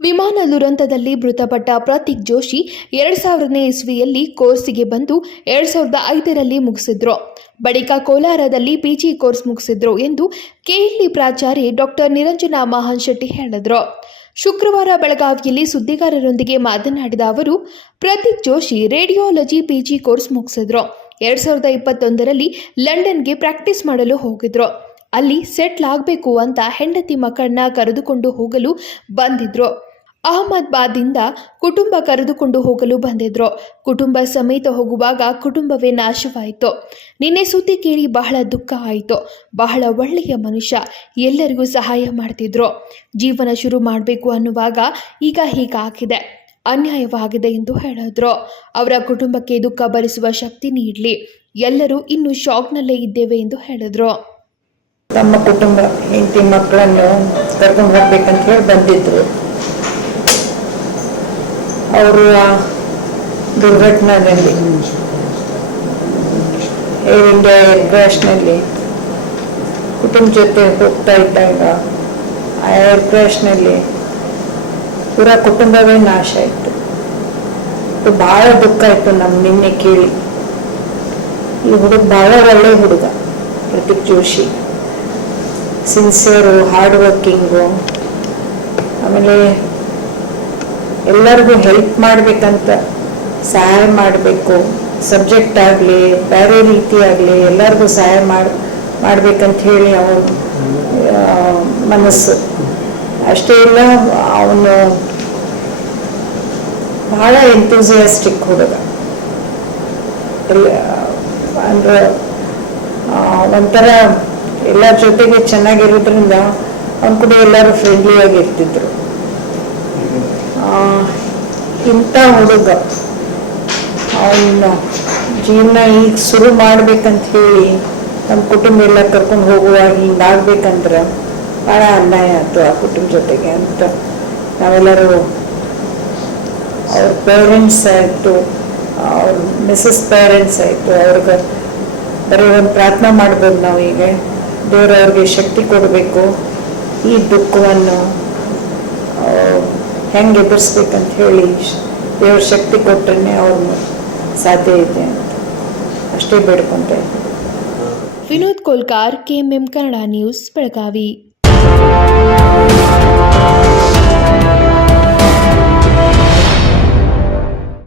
ವಿಮಾನ ದುರಂತದಲ್ಲಿ ಮೃತಪಟ್ಟ ಪ್ರತೀಕ್ ಜೋಶಿ ಎರಡ್ ಸಾವಿರನೇ ಇಸ್ವಿಯಲ್ಲಿ ಕೋರ್ಸಿಗೆ ಬಂದು ಎರಡ್ ಸಾವಿರದ ಐದರಲ್ಲಿ ಮುಗಿಸಿದ್ರು. ಬಳಿಕ ಕೋಲಾರದಲ್ಲಿ ಪಿಜಿ ಕೋರ್ಸ್ ಮುಗಿಸಿದ್ರು ಎಂದು ಕೆಎಲ್ಇ ಪ್ರಾಚಾರ್ಯ ಡಾಕ್ಟರ್ ನಿರಂಜನ ಮಹಾನ್ ಶೆಟ್ಟಿ ಹೇಳಿದ್ರು. ಶುಕ್ರವಾರ ಬೆಳಗಾವಿಯಲ್ಲಿ ಸುದ್ದಿಗಾರರೊಂದಿಗೆ ಮಾತನಾಡಿದ ಅವರು, Prateek Joshi radiology PG course ಮುಗಿಸಿದ್ರು. ಎರಡ್ ಸಾವಿರದ ಇಪ್ಪತ್ತೊಂದರಲ್ಲಿ ಲಂಡನ್ಗೆ ಪ್ರಾಕ್ಟೀಸ್ ಮಾಡಲು ಹೋಗಿದ್ರು. ಅಲ್ಲಿ ಸೆಟ್ಲ್ ಆಗಬೇಕು ಅಂತ ಹೆಂಡತಿ ಮಕ್ಕಳನ್ನ ಕರೆದುಕೊಂಡು ಹೋಗಲು ಬಂದಿದ್ರು. ಅಹಮದಾಬಾದಿಂದ ಕುಟುಂಬ ಕರೆದುಕೊಂಡು ಹೋಗಲು ಬಂದಿದ್ರು. ಕುಟುಂಬ ಸಮೇತ ಹೋಗುವಾಗ ಕುಟುಂಬವೇ ನಾಶವಾಯಿತು. ನಿನ್ನೆ ಸುದ್ದಿ ಕೇಳಿ ಬಹಳ ದುಃಖ ಆಯಿತು. ಬಹಳ ಒಳ್ಳೆಯ ಮನುಷ್ಯ ಎಲ್ಲರಿಗೂ ಸಹಾಯ ಮಾಡ್ತಿದ್ರು. ಜೀವನ ಶುರು ಮಾಡಬೇಕು ಅನ್ನುವಾಗ ಈಗ ಹೀಗಾಗಿದೆ ಅನ್ಯಾಯವಾಗಿದೆ ಎಂದು ಹೇಳಿದ್ರು. ಅವರ ಕುಟುಂಬಕ್ಕೆ ದುಃಖ ಭರಿಸುವ ಶಕ್ತಿ ನೀಡಲಿ. ಎಲ್ಲರೂ ಇನ್ನೂ ಶಾಕ್ನಲ್ಲೇ ಇದ್ದೇವೆ ಎಂದು ಹೇಳಿದ್ರು. ತಮ್ಮ ಕುಟುಂಬ ಹೆಂಡತಿ ಮಕ್ಕಳನ್ನು ಕರ್ಕೊಂಡು ಹೋಗ್ಬೇಕಂತ ಹೇಳಿ ಬಂದಿದ್ರು. ಅವರು ದುರ್ಘಟನೆಯಲ್ಲಿ ಏರ್ ಇಂಡಿಯಾ ಏರ್ ಕ್ರಾಶ್ನಲ್ಲಿ ಕುಟುಂಬ ಜೊತೆ ಹೋಗ್ತಾ ಇದ್ದಾಗ ಆ ಏರ್ ಕ್ರಾಶ್ನಲ್ಲಿ ಪೂರ ಕುಟುಂಬವೇ ನಾಶ ಆಯಿತು. ಭಾಳ ದುಃಖ ಆಯಿತು ನಮ್ಮ ನಿನ್ನೆ ಕೇಳಿ. ಈ ಹುಡುಗ ಭಾಳ ಒಳ್ಳೆ ಹುಡುಗ Prateek Joshi. Sincere hard working ಆಮೇಲೆ ಎಲ್ಲರಿಗೂ ಹೆಲ್ಪ್ ಮಾಡಬೇಕಂತ, ಸಹಾಯ ಮಾಡಬೇಕು. ಸಬ್ಜೆಕ್ಟ್ ಆಗಲಿ, ಬೇರೆ ರೀತಿ ಆಗಲಿ, ಎಲ್ಲರಿಗೂ ಸಹಾಯ ಮಾಡಿ, ಮಾಡ್ಬೇಕಂತ ಹೇಳಿ ಅವನ ಮನಸ್ಸು. ಅಷ್ಟೇ ಇಲ್ಲ, ಅವನು ಬಹಳ ಎಂತೂಸಿಯಾಸ್ಟಿಕ್ ಹುಡುಗ. ಅಂದ್ರೆ ಒಂಥರ ಎಲ್ಲರ ಜೊತೆಗೆ ಚೆನ್ನಾಗಿರೋದ್ರಿಂದ ಅವ್ನ ಕೂಡ ಎಲ್ಲರೂ ಫ್ರೆಂಡ್ಲಿ ಆಗಿರ್ತಿದ್ರು. ಆ, ಇಂಥ ಹುಡುಗ ಅವನ ಜೀವನ ಈಗ ಶುರು ಮಾಡ್ಬೇಕಂತ ಹೇಳಿ ನಮ್ಮ ಕುಟುಂಬ ಎಲ್ಲ ಕರ್ಕೊಂಡು ಹೋಗುವ ಹಿಂಗಾಗ್ಬೇಕಂದ್ರೆ ಭಾಳ ಅನ್ಯಾಯ ಆಯ್ತು ಆ ಕುಟುಂಬ ಜೊತೆಗೆ ಅಂತ ನಾವೆಲ್ಲರೂ ಅವ್ರ ಪೇರೆಂಟ್ಸ್ ಆಯಿತು ಅವ್ರ ಮಿಸಸ್ ಪೇರೆಂಟ್ಸ್ ಆಯಿತು ಅವ್ರಿಗೆ ಬರೀ ಒಂದು ಪ್ರಾರ್ಥನೆ ಮಾಡ್ಬೋದು ನಾವು ಈಗ ದೇವ್ರು ಅವ್ರಿಗೆ ಶಕ್ತಿ ಕೊಡಬೇಕು. ಈ ದುಃಖವನ್ನು ಹೆಂಗೆ ಎದುರಿಸ್ಬೇಕಂತ ಹೇಳಿ ದೇವ್ರ ಶಕ್ತಿ ಕೊಟ್ಟರೆ ಅವ್ರ ಸಾಧ್ಯ ಇದೆ ಅಂತ. ಅಷ್ಟೇ ಬೇಡ್ಕೊಂತ ವಿನೋದ್ ಕೋಲ್ಕಾರ್, ಕೆಎಂಎಂ ಕನ್ನಡ ನ್ಯೂಸ್, ಬೆಳಗಾವಿ.